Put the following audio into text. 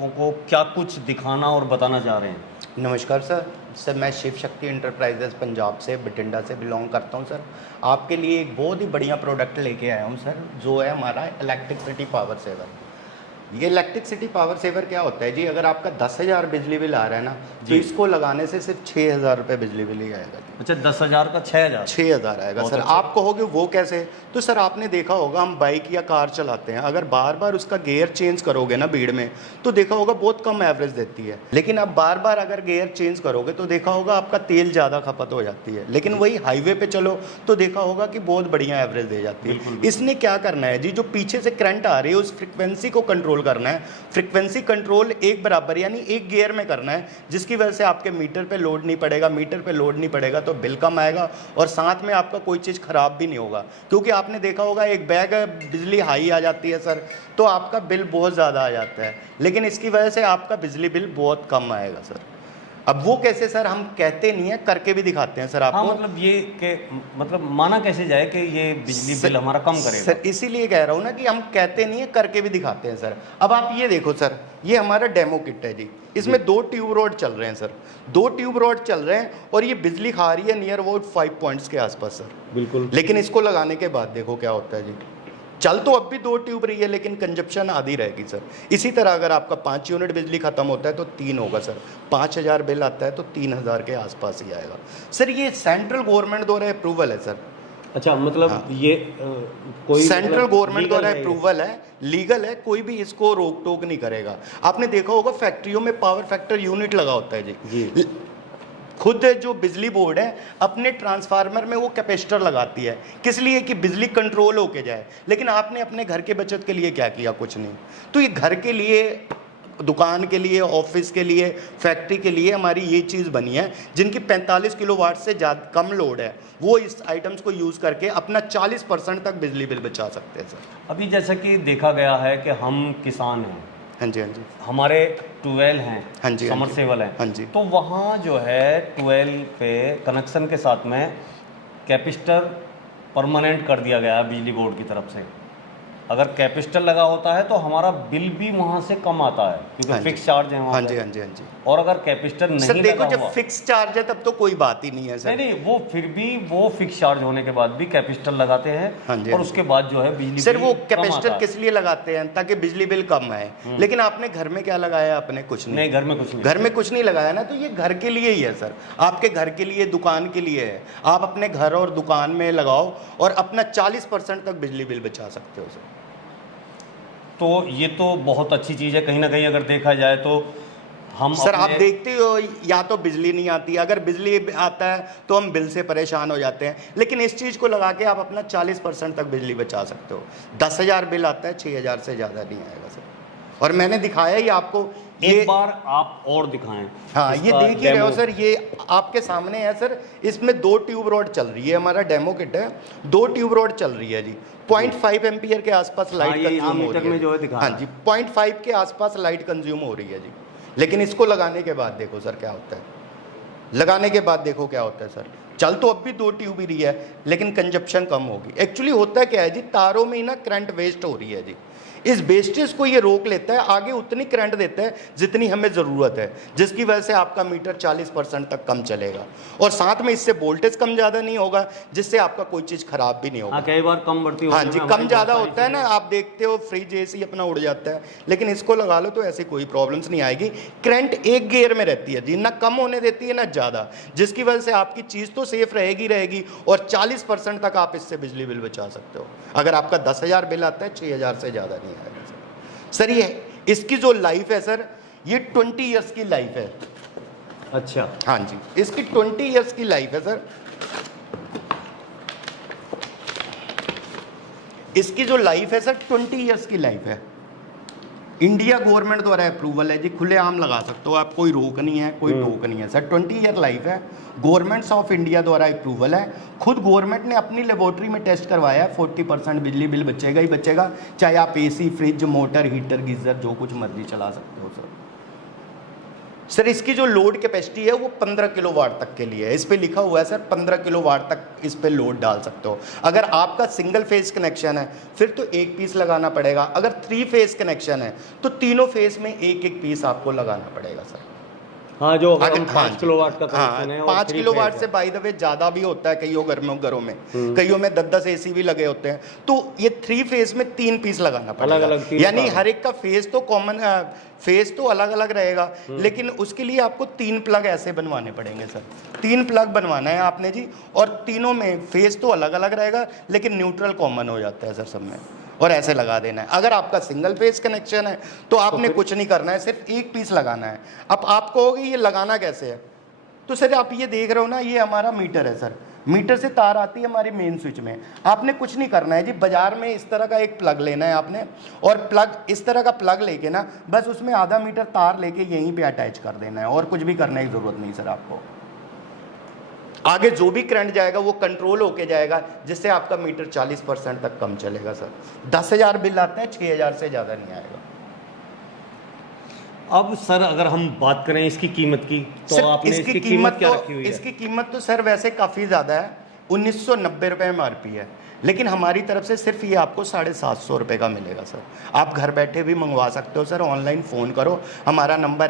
दर्शकों को क्या कुछ दिखाना और बताना चाह रहे हैं? नमस्कार सर मैं शिव शक्ति इंटरप्राइजेज पंजाब से बठिंडा से बिलोंग करता हूं सर। आपके लिए एक बहुत ही बढ़िया प्रोडक्ट लेके आया हूं सर, जो है हमारा इलेक्ट्रिसिटी पावर सेवर। ये इलेक्ट्रिसिटी पावर सेवर क्या होता है जी, अगर आपका 10,000 बिजली बिल आ रहा है ना, तो इसको लगाने से सिर्फ 6,000 रुपये बिजली बिल ही आएगा। अच्छा, 10,000 का 6,000 आएगा सर। आप कहोगे वो कैसे? तो सर आपने देखा होगा, हम बाइक या कार चलाते हैं, अगर बार बार उसका गियर चेंज करोगे ना भीड़ में, तो देखा होगा बहुत कम एवरेज देती है। लेकिन अब बार बार अगर गियर चेंज करोगे तो देखा होगा आपका तेल ज़्यादा खपत हो जाती है। लेकिन वही हाईवे पे चलो तो देखा होगा कि बहुत बढ़िया एवरेज दे जाती है। इसने क्या करना है जी, जो पीछे से करंट आ रही है उस फ्रिक्वेंसी को कंट्रोल करना है। फ्रिक्वेंसी कंट्रोल एक बराबर यानी एक गियर में करना है, जिसकी वजह से आपके मीटर पे लोड नहीं पड़ेगा। मीटर पे लोड नहीं पड़ेगा तो बिल कम आएगा और साथ में आपका कोई चीज़ खराब भी नहीं होगा। क्योंकि आपने देखा होगा एक बैग बिजली हाई आ जाती है सर, तो आपका बिल बहुत ज़्यादा आ जाता है, लेकिन इसकी वजह से आपका बिजली बिल बहुत कम आएगा सर। अब वो कैसे सर, हम कहते नहीं है, करके भी दिखाते हैं सर आपको। हाँ, मतलब ये के मतलब माना कैसे जाए कि ये बिजली बिल हमारा कम करेगा? सर इसीलिए कह रहा हूँ ना कि हम कहते नहीं है, करके भी दिखाते हैं सर। अब आप ये देखो सर, ये हमारा डेमो किट है जी। इसमें 2 ट्यूब रॉड चल रहे हैं सर, 2 ट्यूब रॉड चल रहे हैं और ये बिजली खा रही है नियर अबाउट 5 पॉइंट्स के आसपास सर। बिल्कुल। लेकिन इसको लगाने के बाद देखो क्या होता है जी, चल तो अब भी 2 ट्यूब रही है लेकिन कंजप्शन आधी रहेगी सर। इसी तरह अगर आपका 5 यूनिट बिजली खत्म होता है तो 3 होगा सर। 5,000 बिल आता है तो 3,000 के आसपास ही आएगा सर। ये सेंट्रल गवर्नमेंट द्वारा अप्रूवल है सर। अच्छा, मतलब हाँ। ये कोई सेंट्रल गवर्नमेंट द्वारा अप्रूवल है, लीगल है, कोई भी इसको रोक टोक नहीं करेगा। आपने देखा होगा फैक्ट्रियों में पावर फैक्टर यूनिट लगा होता है जी। खुद जो बिजली बोर्ड है अपने ट्रांसफार्मर में वो कैपेसिटर लगाती है, किस लिए? कि बिजली कंट्रोल होके जाए। लेकिन आपने अपने घर के बचत के लिए क्या किया? कुछ नहीं। तो ये घर के लिए, दुकान के लिए, ऑफिस के लिए, फैक्ट्री के लिए हमारी ये चीज़ बनी है, जिनकी 45 किलोवाट से ज़्यादा कम लोड है, वो इस आइटम्स को यूज़ करके अपना 40% तक बिजली बिल बचा सकते हैं सर। अभी जैसा कि देखा गया है कि हम किसान हैं, हाँ जी, हाँ जी, हमारे ट्यूबवेल हैं, हाँ जी, समरसेबल हैं, हाँ जी, तो वहाँ जो है ट्यूबवेल पे कनेक्शन के साथ में कैपेसिटर परमानेंट कर दिया गया है बिजली बोर्ड की तरफ से। अगर कैपेसिटर लगा होता है तो हमारा बिल भी वहाँ से कम आता है, क्योंकि फिक्स चार्ज है वहाँ। हाँ जी, हाँ जी, हाँ जी। और अगर कैपेसिटर नहीं सर देखो, लगा जब हुआ, फिक्स चार्ज है तब तो कोई बात ही नहीं है सर। नहीं, वो फिर भी वो फिक्स चार्ज होने के बाद भी कैपेसिटर लगाते हैं। हाँ जी, और उसके बाद जो है बिजली सर बिल वो कम कैपेसिटर आता है। किस लिए लगाते हैं? ताकि बिजली बिल कम आए। लेकिन आपने घर में क्या लगाया? आपने कुछ नहीं। घर में कुछ नहीं, घर में कुछ नहीं लगाया ना, तो ये घर के लिए ही है सर। आपके घर के लिए, दुकान के लिए है। आप अपने घर और दुकान में लगाओ और अपना 40% तक बिजली बिल बचा सकते हो सर। तो ये तो बहुत अच्छी चीज़ है। कहीं ना कहीं अगर देखा जाए तो हम सर आप देखते हो, या तो बिजली नहीं आती, अगर बिजली आता है तो हम बिल से परेशान हो जाते हैं। लेकिन इस चीज़ को लगा के आप अपना 40% तक बिजली बचा सकते हो। 10,000 बिल आता है, 6,000 से ज़्यादा नहीं आएगा सर। और मैंने दिखाया ही आपको, एक बार आप और दिखाएं। हाँ, ये देख ही रहे हो सर, ये आपके सामने है सर। इसमें 2 ट्यूब रॉड चल रही है, हमारा डेमो किट है। 2 ट्यूब रॉड चल रही है जी। 0.5 एम्पियर के आसपास लाइट कंज्यूम हो रही है। हाँ जी, 0.5 के आसपास लाइट कंज्यूम हो रही है जी। लेकिन इसको लगाने के बाद देखो सर क्या होता है। लगाने के बाद देखो क्या होता है सर। चल तो अब भी 2 ट्यूब ही रही है, लेकिन कंजप्शन कम होगी। एक्चुअली होता क्या है जी, तारों में ही ना करंट वेस्ट हो रही है जी। इस वेस्टेज को ये रोक लेता है, आगे उतनी करंट देता है जितनी हमें ज़रूरत है, जिसकी वजह से आपका मीटर 40% तक कम चलेगा। और साथ में इससे वोल्टेज कम ज़्यादा नहीं होगा, जिससे आपका कोई चीज़ खराब भी नहीं होगा। कई बार कम बढ़ती हाँ जी, कम ज़्यादा होता है ना, आप देखते हो फ्रिज एसी अपना उड़ जाता है। लेकिन इसको लगा लो तो ऐसी कोई प्रॉब्लम्स नहीं आएगी। करंट एक गियर में रहती है जी, ना कम होने देती है ना ज़्यादा, जिसकी वजह से आपकी चीज़ तो सेफ रहेगी और 40% तक आप इससे बिजली बिल बचा सकते हो। अगर आपका 10,000 बिल आता है, 6,000 से ज़्यादा नहीं आएगा सर। ये इसकी जो लाइफ है सर, ये 20 ईयर्स की लाइफ है। अच्छा, हाँ जी, इसकी 20 ईयर्स की लाइफ है सर। इसकी जो लाइफ है सर, 20 ईयर्स की लाइफ है। इंडिया गवर्नमेंट द्वारा अप्रूवल है जी, खुलेआम लगा सकते हो आप, कोई रोक नहीं है, कोई टोक नहीं है सर। 20 ईयर लाइफ है, गवर्नमेंट्स ऑफ इंडिया द्वारा अप्रूवल है। खुद गवर्नमेंट ने अपनी लेबोरेटरी में टेस्ट करवाया है। 40% बिजली बिल बचेगा ही बचेगा, चाहे आप AC, fridge, motor, heater, geyser जो कुछ मर्जी चला सकते हो सर। सर इसकी जो लोड कैपेसिटी है वो 15 किलोवाट तक के लिए है। इस पे लिखा हुआ है सर 15 किलोवाट तक इस पे लोड डाल सकते हो। अगर आपका सिंगल फेज कनेक्शन है फिर तो एक पीस लगाना पड़ेगा, अगर 3 फेज कनेक्शन है तो तीनों फेज में एक एक पीस आपको लगाना पड़ेगा सर। हाँ, जो अगर हम 5 किलोवाट का कनेक्शन है, 5 किलोवाट से बाय द वे ज़्यादा भी होता है कईयों घरों में, कईयों में 10-10 एसी भी लगे होते हैं, तो ये 3 फेज में 3 पीस लगाना पड़ेगा। अलग-अलग यानी हर एक का फेज तो कॉमन, फेज तो अलग अलग रहेगा, लेकिन उसके लिए आपको 3 प्लग ऐसे बनवाने पड़ेंगे सर। 3 प्लग बनवाना है आपने जी, और तीनों में फेज तो अलग अलग रहेगा लेकिन न्यूट्रल कॉमन हो जाता है सर सब में, और ऐसे लगा देना है। अगर आपका सिंगल फेज कनेक्शन है तो आपने कुछ नहीं करना है, सिर्फ एक पीस लगाना है। अब आप कहोगे ये लगाना कैसे है, तो सर आप ये देख रहे हो ना, ये हमारा मीटर है सर, मीटर से तार आती है हमारी मेन स्विच में। आपने कुछ नहीं करना है जी, बाजार में इस तरह का एक प्लग लेना है आपने, और प्लग इस तरह का प्लग लेके ना बस उसमें आधा मीटर तार लेके यहीं पे अटैच कर देना है, और कुछ भी करने की जरूरत नहीं सर आपको। आगे जो भी करंट जाएगा वो कंट्रोल होके जाएगा, जिससे आपका मीटर 40% तक कम चलेगा सर। 10,000 बिल आता है, 6,000 से ज़्यादा नहीं आएगा। अब सर अगर हम बात करें इसकी कीमत की, तो आपने इसकी कीमत क्या रखी हुई है? इसकी कीमत तो सर वैसे काफ़ी ज़्यादा है, 1990 रुपये MRP है, लेकिन हमारी तरफ से सिर्फ ये आपको 750 रुपये का मिलेगा सर। आप घर बैठे भी मंगवा सकते हो सर, ऑनलाइन फ़ोन करो, हमारा नंबर है